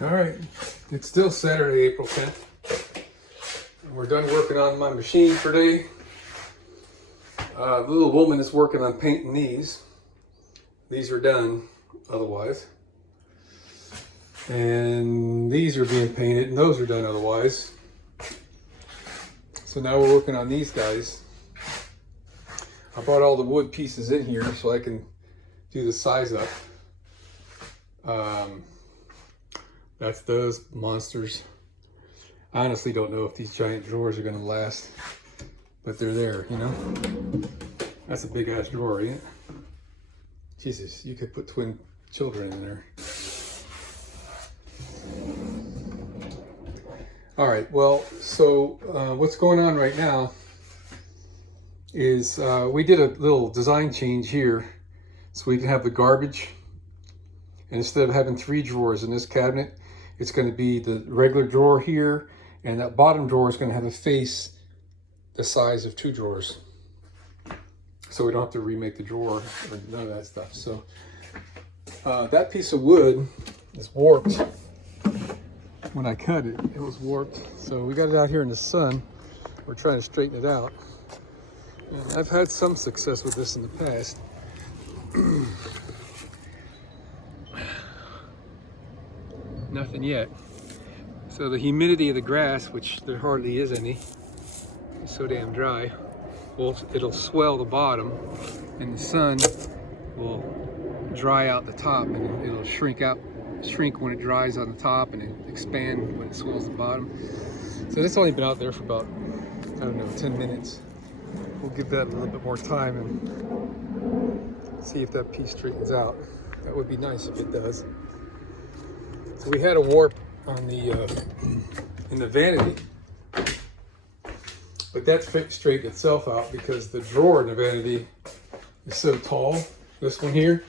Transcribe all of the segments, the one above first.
All right, it's still Saturday, April 10th. We're done working on my machine for today. The little woman is working on painting these. These are done otherwise. And these are being painted and those are done otherwise. So now we're working on these guys. I brought all the wood pieces in here so I can do the size up. That's those monsters. I honestly don't know if these giant drawers are going to last, but they're there, you know. That's a big ass drawer, ain't it? Jesus, you could put twin children in there. All right, well, so what's going on right now is we did a little design change here so we can have the garbage. And instead of having 3 drawers in this cabinet, it's going to be the regular drawer here, and that bottom drawer is going to have a face the size of 2 drawers. So we don't have to remake the drawer or none of that stuff. So that piece of wood is warped. When I cut it, it was warped. So we got it out here in the sun. We're trying to straighten it out. And I've had some success with this in the past. Nothing yet. So the humidity of the grass, which there hardly is any, it's so damn dry, well, it'll swell the bottom, and the sun will dry out the top, and it'll shrink when it dries on the top, and it expand when it swells the bottom. So that's only been out there for about, I don't know, 10 minutes. We'll give that a little bit more time and see if that piece straightens out. That would be nice if it does. So we had a warp on the in the vanity, but that straightened itself out because the drawer in the vanity is so tall, this one here,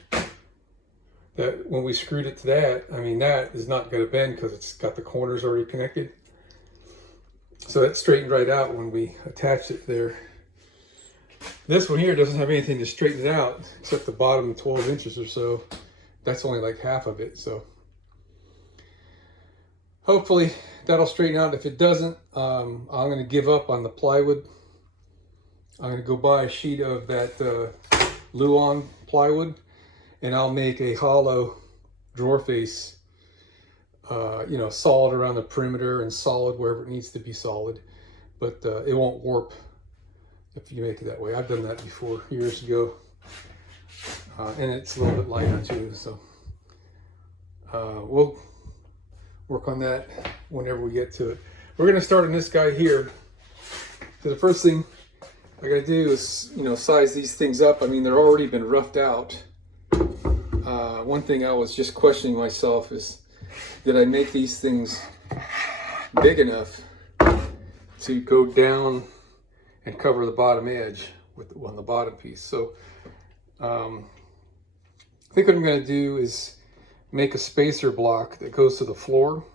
that when we screwed it to that, I mean, that is not going to bend because it's got the corners already connected. So that straightened right out when we attached it there. This one here doesn't have anything to straighten it out except the bottom 12 inches or so. That's only like half of it, so hopefully that'll straighten out. If it doesn't, I'm going to give up on the plywood. I'm going to go buy a sheet of that Luan plywood, and I'll make a hollow drawer face, you know, solid around the perimeter and solid wherever it needs to be solid. But it won't warp if you make it that way. I've done that before years ago. And it's a little bit lighter too, so we'll work on that whenever we get to it. We're going to start on this guy here. So the first thing I got to do is, you know, size these things up. I mean, they're already been roughed out. One thing I was just questioning myself is, did I make these things big enough to go down and cover the bottom edge on the bottom piece? So I think what I'm going to do is make a spacer block that goes to the floor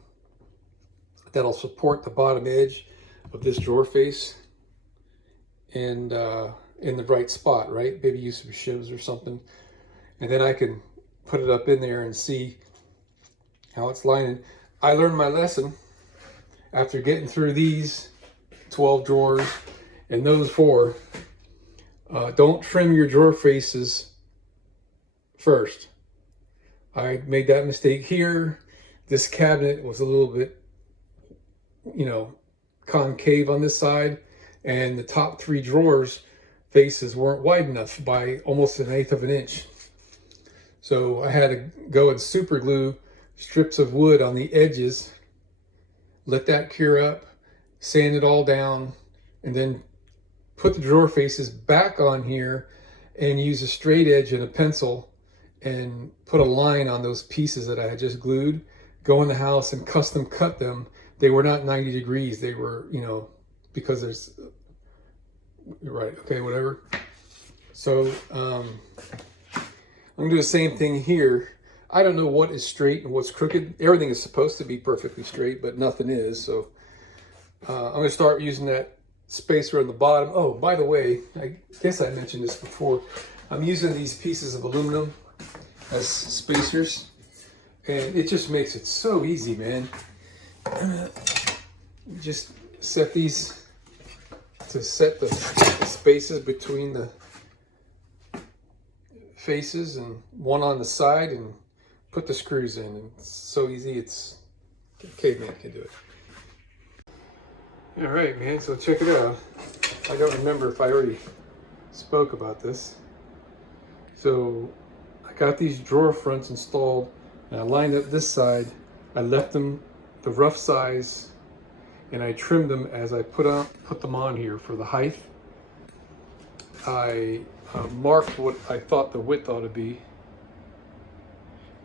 that'll support the bottom edge of this drawer face, and in the right spot, right? Maybe use some shivs or something, and then I can put it up in there and see how it's lining. I learned my lesson after getting through these 12 drawers and those 4. Don't trim your drawer faces first. I made that mistake here. This cabinet was a little bit, you know, concave on this side, and the top 3 drawers faces weren't wide enough by almost 1/8 of an inch. So I had to go and super glue strips of wood on the edges, let that cure up, sand it all down, and then put the drawer faces back on here and use a straight edge and a pencil and put a line on those pieces that I had just glued, go in the house and custom cut them. They were not 90 degrees. They were, you know, because there's, right, okay, whatever. So I'm gonna do the same thing here. I don't know what is straight and what's crooked. Everything is supposed to be perfectly straight, but nothing is. So I'm gonna start using that spacer on the bottom. Oh, by the way, I guess I mentioned this before. I'm using these pieces of aluminum as spacers, And it just makes it so easy, man. Just set these to set the spaces between the faces and one on the side and put the screws in. And it's so easy, it's caveman can do it. All right, man, so check it out. I don't remember if I already spoke about this. So I got these drawer fronts installed and I lined up this side. I left them the rough size and I trimmed them as I put them on here for the height. I marked what I thought the width ought to be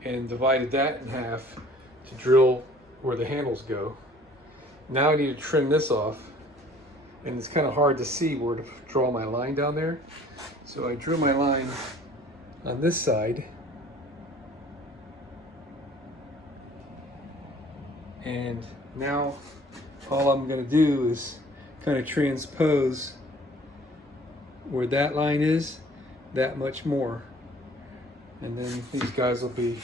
and divided that in half to drill where the handles go. Now I need to trim this off, and it's kind of hard to see where to draw my line down there. So I drew my line on this side, and now all I'm going to do is kind of transpose where that line is that much more, and then these guys will be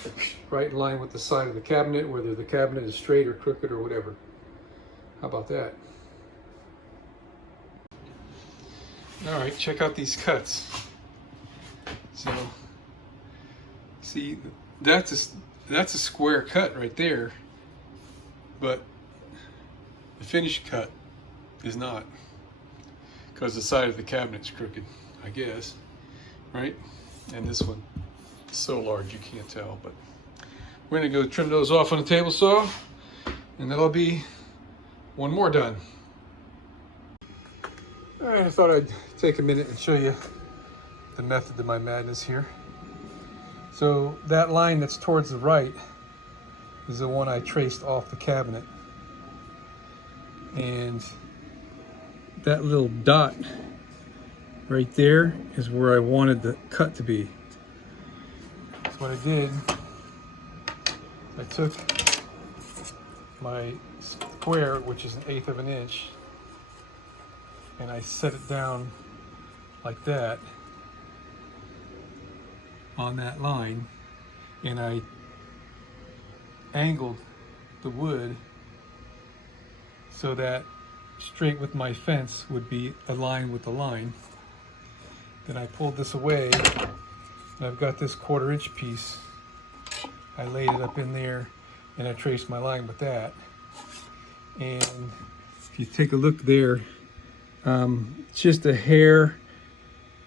right in line with the side of the cabinet, whether the cabinet is straight or crooked or whatever. How about that? All right, check out these cuts. So, see, that's a square cut right there, but the finished cut is not, because the side of the cabinet's crooked, I guess, right? And this one is so large you can't tell, but we're gonna go trim those off on the table saw, and that'll be one more done. All right, I thought I'd take a minute and show you the method of my madness here. So that line that's towards the right is the one I traced off the cabinet. And that little dot right there is where I wanted the cut to be. So what I did, I took my square, which is 1/8 of an inch, and I set it down like that on that line, and I angled the wood so that straight with my fence would be aligned with the line. Then I pulled this away, and I've got this 1/4 inch piece. I laid it up in there and I traced my line with that. And if you take a look there, it's just a hair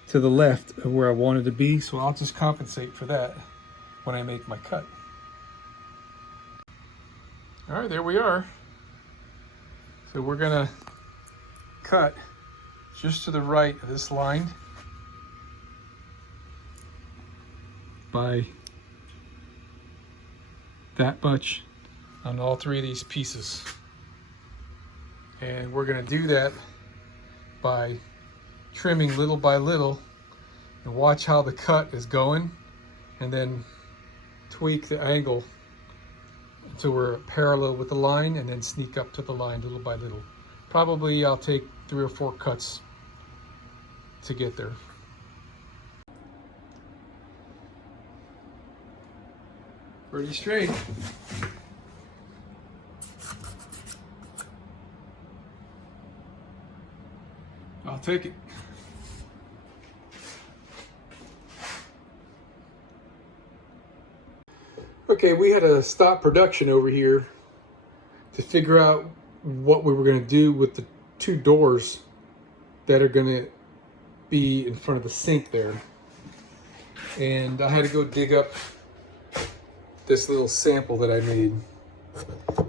to the left of where I wanted to be, so I'll just compensate for that when I make my cut. All right, there we are. So we're gonna cut just to the right of this line by that much on all 3 of these pieces. And we're going to do that by trimming little by little, and watch how the cut is going, and then tweak the angle until we're parallel with the line, and then sneak up to the line little by little. Probably I'll take 3 or 4 cuts to get there. Pretty straight. I'll take it. Okay, we had to stop production over here to figure out what we were going to do with the 2 doors that are going to be in front of the sink there. And I had to go dig up this little sample that I made.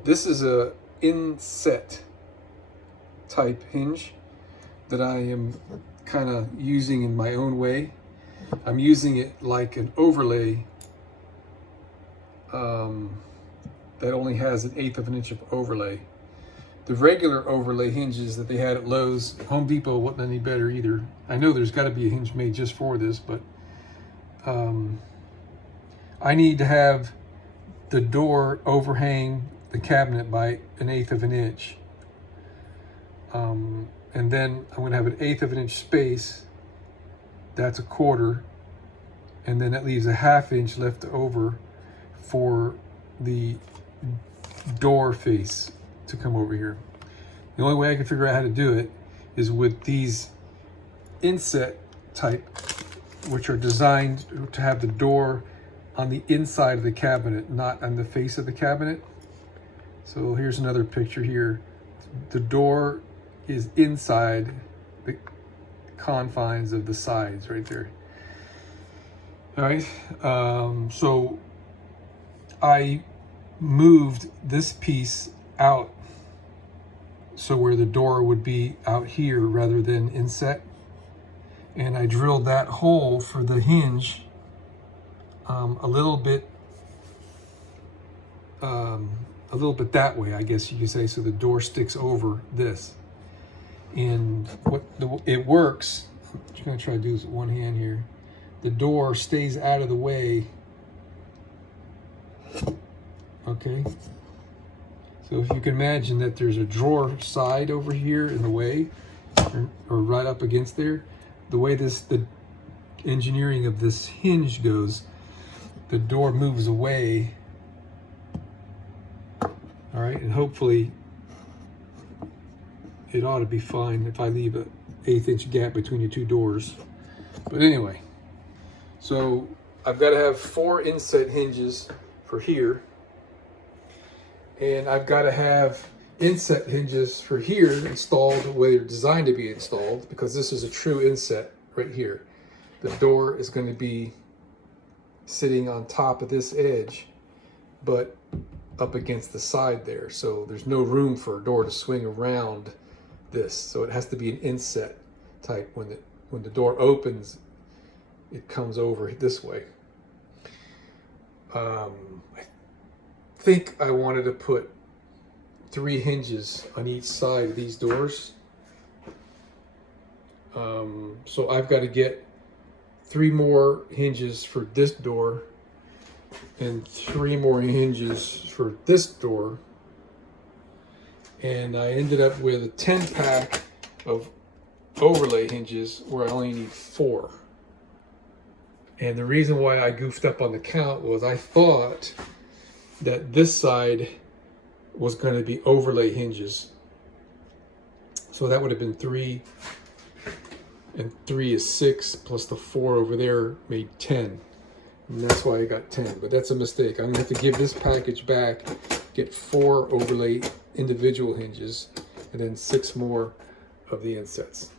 This is a inset type hinge that I am kind of using in my own way. I'm using it like an overlay that only has 1/8 of an inch of overlay. The regular overlay hinges that they had at Lowe's, Home Depot wasn't any better either. I know there's got to be a hinge made just for this, but I need to have the door overhang the cabinet by 1/8 of an inch. And then I'm going to have 1/8 of an inch space. That's 1/4. And then that leaves a 1/2 inch left over for the door face to come over here. The only way I can figure out how to do it is with these inset type, which are designed to have the door on the inside of the cabinet, not on the face of the cabinet. So here's another picture here. The door is inside the confines of the sides right there. All right, so I moved this piece out so where the door would be out here rather than inset. And I drilled that hole for the hinge a little bit that way, I guess you could say, so the door sticks over this. And it works. I'm just gonna try to do this with one hand here. The door stays out of the way. Okay. So if you can imagine that there's a drawer side over here in the way, or right up against there, the way the engineering of this hinge goes, the door moves away. All right, and hopefully it ought to be fine if I leave an 1/8 inch gap between the two doors. But anyway, so I've got to have 4 inset hinges for here. And I've got to have inset hinges for here installed the way they're designed to be installed, because this is a true inset right here. The door is going to be sitting on top of this edge, but up against the side there. So there's no room for a door to swing around this. So it has to be an inset type. When the door opens, it comes over this way. I think I wanted to put 3 hinges on each side of these doors. So I've got to get 3 more hinges for this door and 3 more hinges for this door. And I ended up with a 10-pack of overlay hinges where I only need 4. And the reason why I goofed up on the count was I thought that this side was going to be overlay hinges. So that would have been 3, and 3 is 6, plus the 4 over there made 10. And that's why I got 10, but that's a mistake. I'm gonna have to give this package back, get 4 overlay individual hinges, and then 6 more of the insets.